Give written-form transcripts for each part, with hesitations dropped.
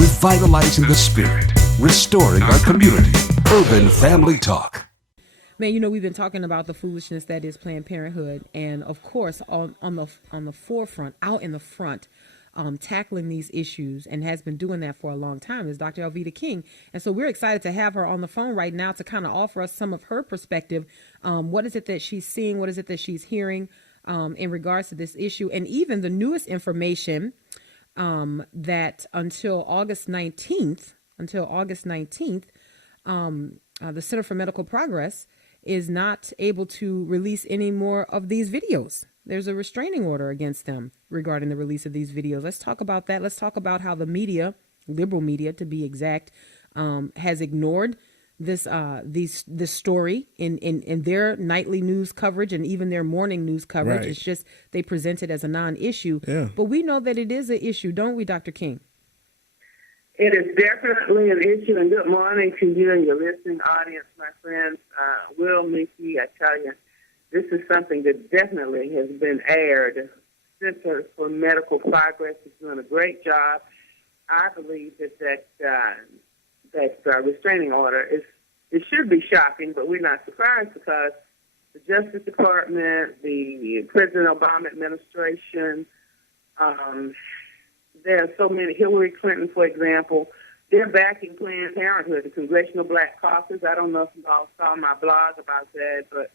revitalizing the spirit, restoring our community. Urban Family Talk. Man, we've been talking about the foolishness that is Planned Parenthood, and of course, on the forefront, out in the front, tackling these issues, and has been doing that for a long time, is Dr. Alveda King. And so we're excited to have her on the phone right now to kind of offer us some of her perspective. What is it that she's seeing? What is it that she's hearing in regards to this issue? And even the newest information that until August 19th, the Center for Medical Progress is not able to release any more of these videos. There's a restraining order against them regarding the release of these videos. Let's talk about that. Let's talk about how the media, liberal media to be exact, has ignored this story in their nightly news coverage and even their morning news coverage. Right. It's just they present it as a non-issue. Yeah. But we know that it is an issue, don't we, Dr. King? It is definitely an issue, and good morning to you and your listening audience, my friends. Will, Mickey, I tell you, this is something that definitely has been aired. Center for Medical Progress is doing a great job. I believe that restraining order it should be shocking, but we're not surprised because the Justice Department, the President Obama administration, there are so many. Hillary Clinton, for example, they're backing Planned Parenthood, the Congressional Black Caucus. I don't know if you all saw my blog about that, but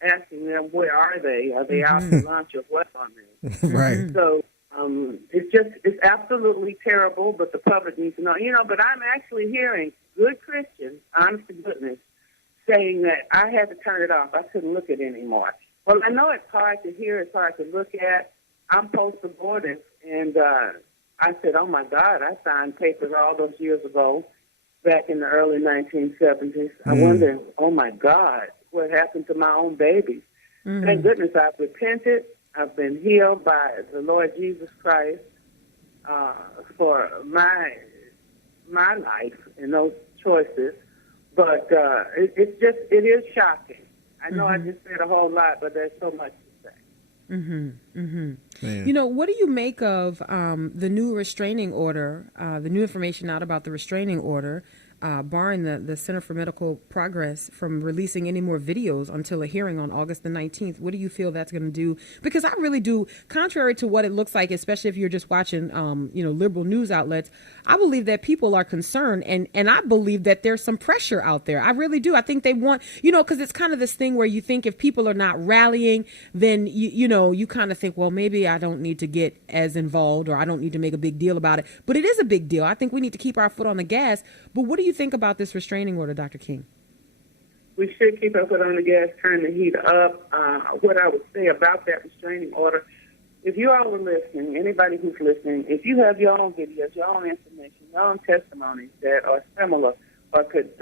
asking them, where are they? Are they out to lunch or what on them? Right. So it's absolutely terrible, but the public needs to know. But I'm actually hearing good Christians, honest to goodness, saying that I had to turn it off. I couldn't look at it anymore. Well, I know it's hard to hear. It's hard to look at. I'm post-abortive, and I said, oh, my God, I signed papers all those years ago, back in the early 1970s. I wonder, oh, my God, what happened to my own babies? Thank goodness I've repented. I've been healed by the Lord Jesus Christ for my life and those choices. But it is shocking. I know I just said a whole lot, but there's so much to say. What do you make of the new restraining order, the new information out about the restraining order, barring the Center for Medical Progress from releasing any more videos until a hearing on August the 19th? What do you feel that's going to do? Because I really do, contrary to what it looks like, especially if you're just watching, liberal news outlets, I believe that people are concerned, and I believe that there's some pressure out there. I really do. I think they want, because it's kind of this thing where you think if people are not rallying, then, you kind of think, well, maybe I don't need to get as involved, or I don't need to make a big deal about it. But it is a big deal. I think we need to keep our foot on the gas. But what do you think about this restraining order, Dr. King? We should keep our foot on the gas, turn the heat up. What I would say about that restraining order, if you all are listening, anybody who's listening, if you have your own videos, your own information, your own testimonies that are similar or could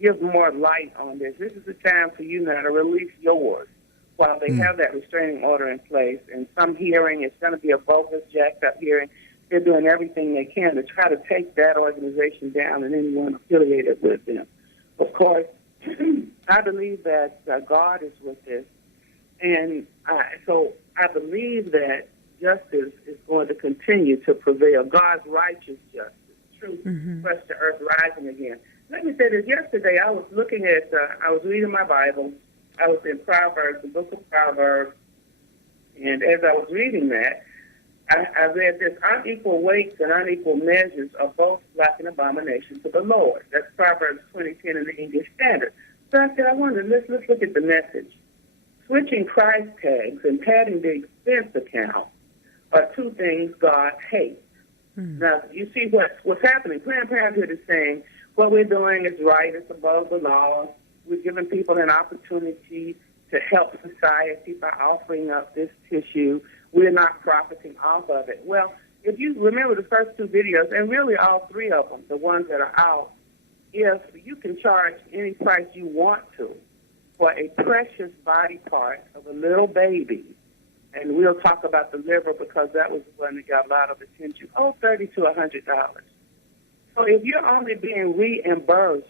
give more light on this is the time for you now to release yours while they have that restraining order in place. And some hearing, it's going to be a bogus, jacked up hearing. They're doing everything they can to try to take that organization down and anyone affiliated with them. Of course, I believe that God is with this. And so I believe that justice is going to continue to prevail. God's righteous justice, truth, fresh to earth, rising again. Let me say this. Yesterday, I was looking at, I was reading my Bible. I was in Proverbs, the book of Proverbs. And as I was reading that, I read this: unequal weights and unequal measures are both like an abomination to the Lord. That's Proverbs 20:10 in the English Standard. So I said, I wonder, let's look at the message. Switching price tags and padding the expense account are two things God hates. Now, you see what's happening. Planned Parenthood is saying what we're doing is right, it's above the law. We're giving people an opportunity to help society by offering up this tissue. We're not profiting off of it. Well, if you remember the first two videos, and really all three of them, the ones that are out, if you can charge any price you want to for a precious body part of a little baby, and we'll talk about the liver because that was the one that got a lot of attention, $30 to $100. So if you're only being reimbursed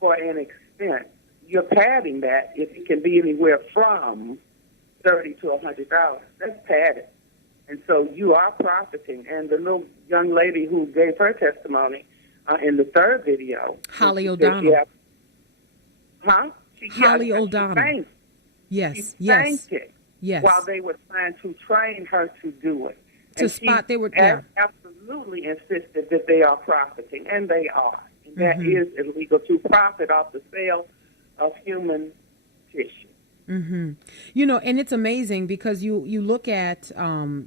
for an expense, you're padding that if it can be anywhere from $30 to $100. That's padded. And so you are profiting. And the little young lady who gave her testimony in the third video, Holly O'Donnell. Holly O'Donnell. Yes, she yes, fainted yes. while they were trying to train her to do it. To and spot, they were absolutely insisted that they are profiting, and they are. And that is illegal, to profit off the sale of human tissue. You know, and it's amazing because you look at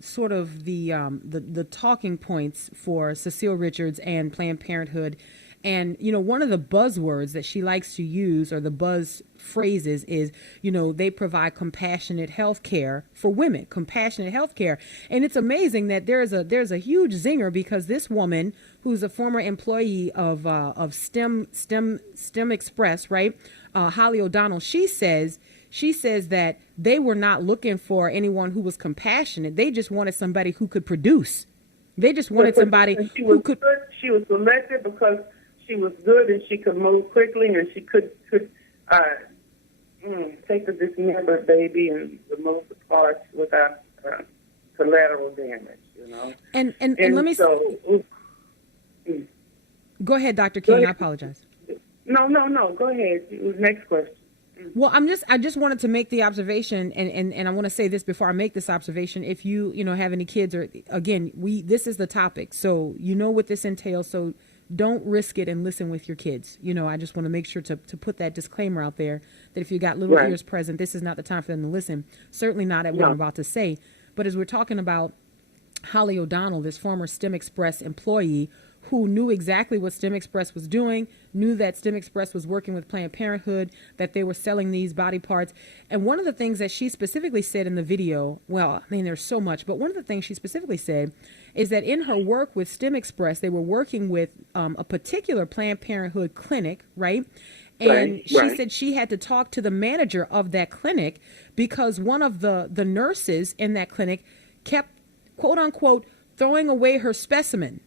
sort of the talking points for Cecile Richards and Planned Parenthood. And, you know, one of the buzzwords that she likes to use, or the buzz phrases, is, you know, they provide compassionate health care for women, compassionate health care. And it's amazing that there's a huge zinger, because this woman, who's a former employee of STEM Express, right? Holly O'Donnell, she says that they were not looking for anyone who was compassionate. They just wanted somebody who could produce. They just wanted somebody who could. She was selected because she was good and she could move quickly, and she could take the dismembered baby and remove the parts without collateral damage, you know. And let me go ahead, Dr. King. I apologize. No. Go ahead. Next question. Well, I just wanted to make the observation, and I want to say this before I make this observation. If you have any kids, or again, this is the topic, so you know what this entails. So don't risk it and listen with your kids. You know, I just want to make sure to put that disclaimer out there, that if you got little ears present, this is not the time for them to listen. Certainly not at what I'm about to say. But as we're talking about Holly O'Donnell, this former STEM Express employee who knew exactly what STEM Express was doing, knew that STEM Express was working with Planned Parenthood, that they were selling these body parts. And one of the things that she specifically said in the video, well, I mean, there's so much, but one of the things she specifically said is that in her work with STEM Express, they were working with a particular Planned Parenthood clinic, right? And she said she had to talk to the manager of that clinic because one of the nurses in that clinic kept, quote unquote, throwing away her specimen.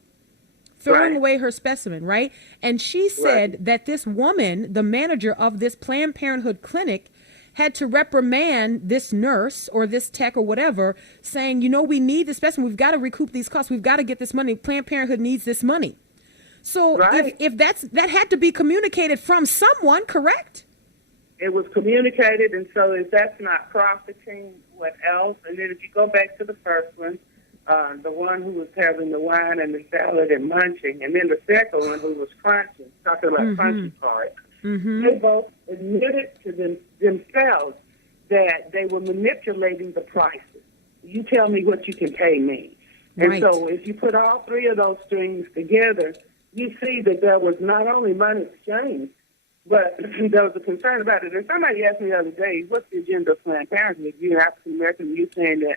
Right? And she said that this woman, the manager of this Planned Parenthood clinic, had to reprimand this nurse or this tech or whatever, saying, we need this specimen. We've got to recoup these costs. We've got to get this money. Planned Parenthood needs this money. So if that had to be communicated from someone, correct? It was communicated, and so if that's not profiting, what else? And then if you go back to the first one, the one who was having the wine and the salad and munching, and then the second one who was crunching, talking about crunchy parts. They both admitted to themselves that they were manipulating the prices. You tell me what you can pay me. And so if you put all three of those strings together, you see that there was not only money exchange, but there was a concern about it. And somebody asked me the other day, what's the agenda of Planned Parenthood? If you're African American, you're saying that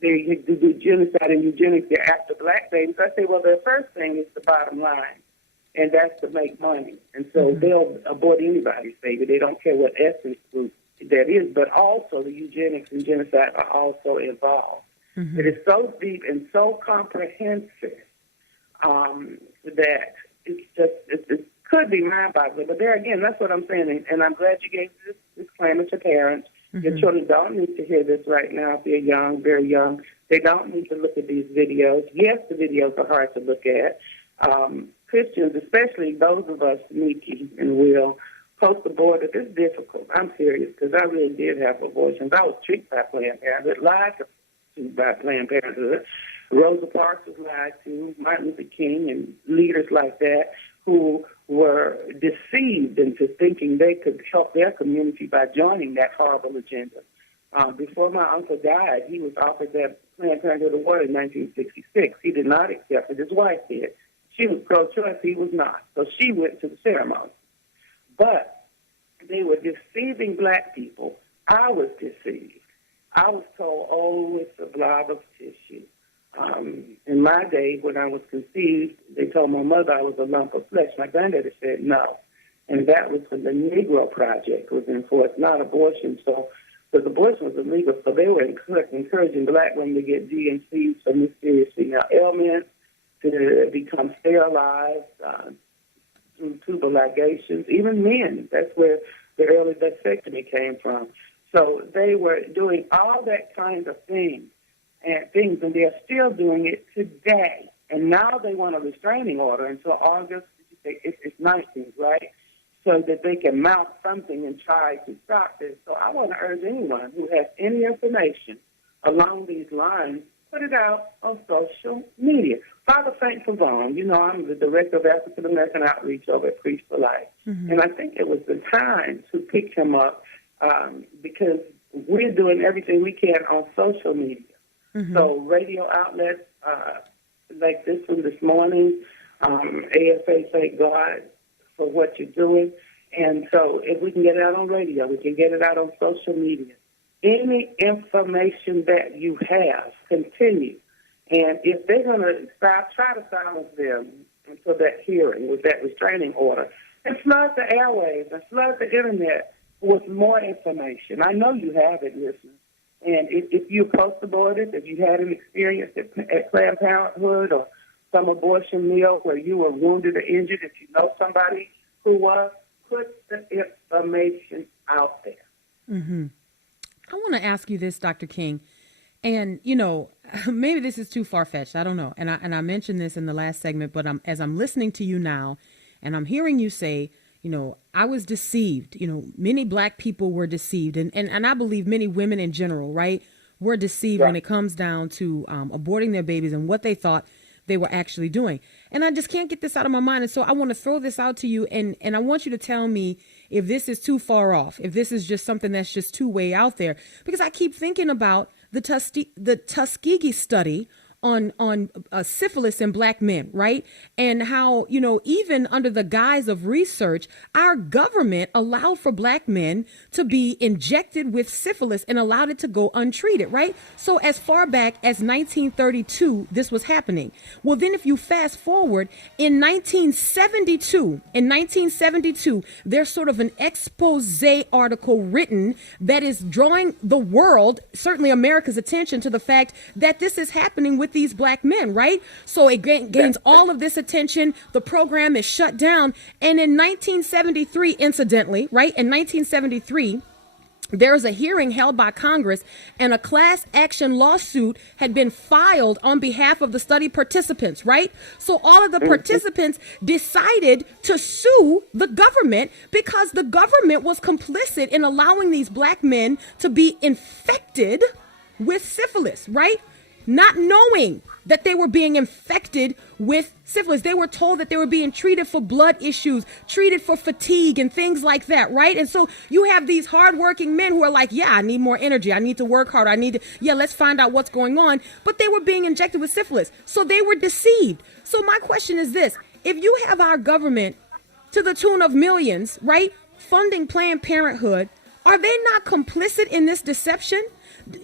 they do genocide and eugenics, they're after black babies. I say, well, their first thing is the bottom line, and that's to make money. And so they'll abort anybody's baby. They don't care what ethnic group that is, but also the eugenics and genocide are also involved. It is so deep and so comprehensive that it could be mind-boggling. But there again, that's what I'm saying, and I'm glad you gave this disclaimer to parents. Your children don't need to hear this right now if they're young, very young. They don't need to look at these videos. Yes, the videos are hard to look at. Christians, especially those of us, Nikki and Will, post-abortive, it's difficult. I'm serious, because I really did have abortions. I was treated by Planned Parenthood, lied to by Planned Parenthood. Rosa Parks was lied to, Martin Luther King, and leaders like that who were deceived into thinking they could help their community by joining that horrible agenda. Before my uncle died, he was offered that Planned Parenthood award in 1966. He did not accept it. His wife did. She was pro-choice. He was not. So she went to the ceremony. But they were deceiving black people. I was deceived. I was told, oh, it's a blob of tissue. In my day, when I was conceived, they told my mother I was a lump of flesh. My granddaddy said no. And that was when the Negro Project was enforced, not abortion. So, because abortion was illegal, so they were encouraging black women to get DNCs for mysterious female ailments, to become sterilized through tubal ligations, even men. That's where the early vasectomy came from. So they were doing all that kind of thing. and things, and they're still doing it today. And now they want a restraining order until August, it's 19th, right? So that they can mount something and try to stop this. So I want to urge anyone who has any information along these lines, put it out on social media. Father Frank Pavone, you know, I'm the director of African American Outreach over at Preach for Life. And I think it was the time to pick him up because we're doing everything we can on social media. So radio outlets like this one this morning, AFA, thank God for what you're doing. And so if we can get it out on radio, we can get it out on social media. Any information that you have, continue. And if they're going to try to silence them until that hearing with that restraining order, and flood the airwaves and flood the internet with more information. I know you have it, listeners. And if you're post-aborted, if you had an experience at Planned Parenthood or some abortion mill where you were wounded or injured, if you know somebody who was, put the information out there. I want to ask you this, Dr. King, and, you know, maybe this is too far-fetched. I don't know. And I mentioned this in the last segment, but as I'm listening to you now and I'm hearing you say, you know, I was deceived. You know, many Black people were deceived. And I believe many women in general, right, were deceived when it comes down to aborting their babies and what they thought they were actually doing. And I just can't get this out of my mind. And so I want to throw this out to you. And I want you to tell me if this is too far off, if this is just something that's just too way out there, because I keep thinking about the Tuskegee study on syphilis in Black men, right? And how, you know, even under the guise of research, our government allowed for Black men to be injected with syphilis and allowed it to go untreated, right? So as far back as 1932, this was happening. Well, then if you fast forward in 1972, there's sort of an expose article written that is drawing the world, certainly America's attention to the fact that this is happening with these Black men, right? So it gains all of this attention. The program is shut down. And in 1973, incidentally, right, in 1973, there's a hearing held by Congress and a class action lawsuit had been filed on behalf of the study participants, right? So all of the participants decided to sue the government because the government was complicit in allowing these Black men to be infected with syphilis, right? Not knowing that they were being infected with syphilis. They were told that they were being treated for blood issues, treated for fatigue and things like that, right? And so you have these hardworking men who are like, yeah, I need more energy. I need to work harder. Let's find out what's going on. But they were being injected with syphilis. So they were deceived. So my question is this. If you have our government to the tune of millions, right, funding Planned Parenthood, are they not complicit in this deception?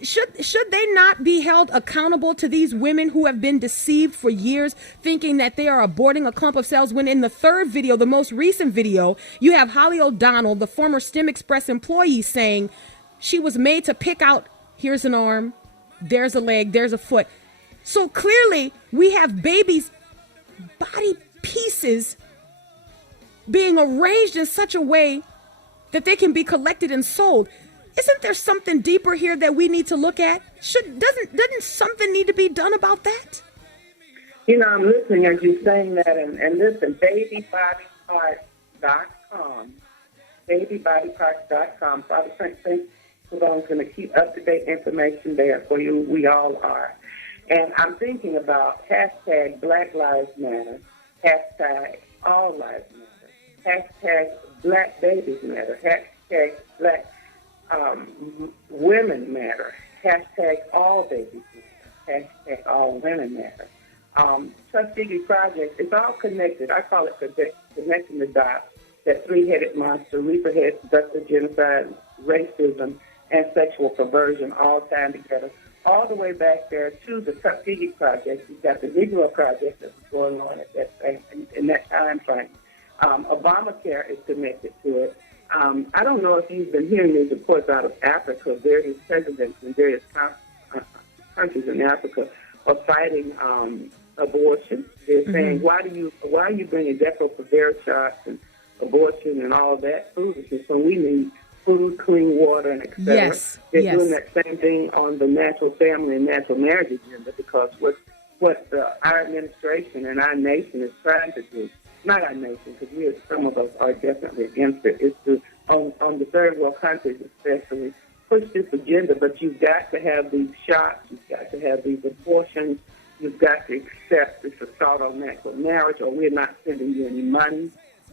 Should they not be held accountable to these women who have been deceived for years, thinking that they are aborting a clump of cells, when in the third video, the most recent video, you have Holly O'Donnell, the former STEM Express employee, saying she was made to pick out, here's an arm, there's a leg, there's a foot. So clearly we have babies' body pieces being arranged in such a way that they can be collected and sold. Isn't there something deeper here that we need to look at? Doesn't something need to be done about that? You know, I'm listening as you're saying that, and listen, babybodyparts.com, babybodyparts.com. Father Frank Pavone's going to keep up-to-date information there for you. We all are. And I'm thinking about hashtag Black Lives Matter, hashtag All Lives Matter, hashtag Black Babies Matter, hashtag Black Women Matter, hashtag All Babies Matter, hashtag All Women Matter. Tuskegee Project, it's all connected. I call it connecting the dots, that three-headed monster, reaper head, seductive genocide, racism, and sexual perversion all tied together, all the way back there to the Tuskegee Project. You've got the Negro Project that was going on at that time, in that time frame. Obamacare is connected to it. I don't know if you've been hearing these reports out of Africa. Various presidents in various countries in Africa are fighting abortion. They're saying, why are you bringing Depo-Provera shots and abortion and all of that foolishness when we need food, clean water, and et cetera. Yes, They're yes. doing that same thing on the natural family and natural marriage agenda, because what our administration and our nation is trying to do, not our nation, because some of us are definitely against it, is to, on the third world countries especially, push this agenda. But you've got to have these shots, you've got to have these abortions, you've got to accept this assault on natural marriage, or we're not sending you any money.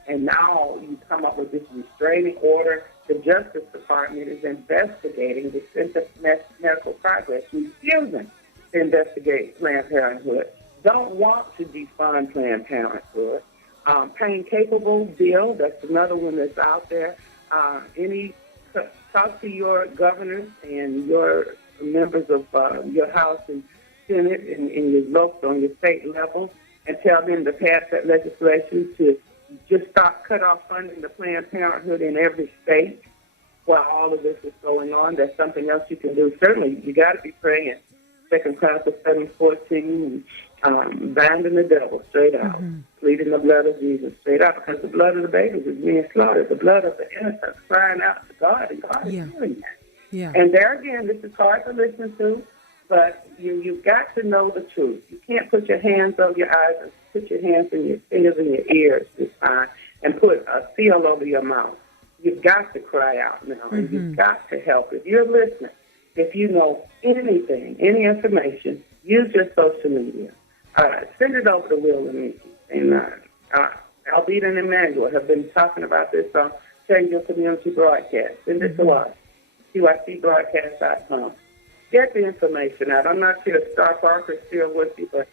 And now you come up with this restraining order. The Justice Department is investigating the Center for Medical Progress, refusing to investigate Planned Parenthood. Don't want to defund Planned Parenthood. Pain-capable bill, that's another one that's out there. Talk to your governors and your members of your House and Senate and your local, on your state level, and tell them to pass that legislation to just cut off funding to Planned Parenthood in every state while all of this is going on. That's something else you can do. Certainly, you got to be praying. 2 Chronicles 7:14, binding the devil straight out, pleading the blood of Jesus straight out, because the blood of the babies is being slaughtered, the blood of the innocents crying out to God, and God is doing that. Yeah. And there again, this is hard to listen to, but you've got to know the truth. You can't put your hands over your eyes and put your hands in your fingers in your ears this time and put a seal over your mouth. You've got to cry out now, and you've got to help. If you're listening, if you know anything, any information, use your social media. Send it over to Will and Mickey. And Alveda and Emmanuel have been talking about this on Change Your Community Broadcast. Send it to us, CYCBroadcast.com. Get the information out. I'm not sure if Star Parker's still with you, but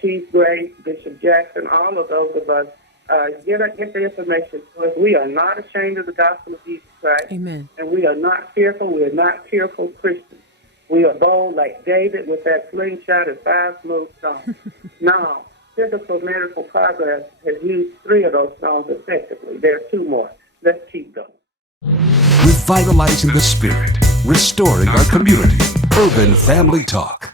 she's great, Bishop Jackson, all of those of us. Get the information to us. We are not ashamed of the gospel of Jesus Christ. Amen. And we are not fearful. We are not fearful Christians. We are bold like David with that slingshot and 5 smooth stones. Now, Center for Medical Progress has used 3 of those stones effectively. There are 2 more. Let's keep going. Revitalizing the spirit, restoring our community. Urban Family Talk.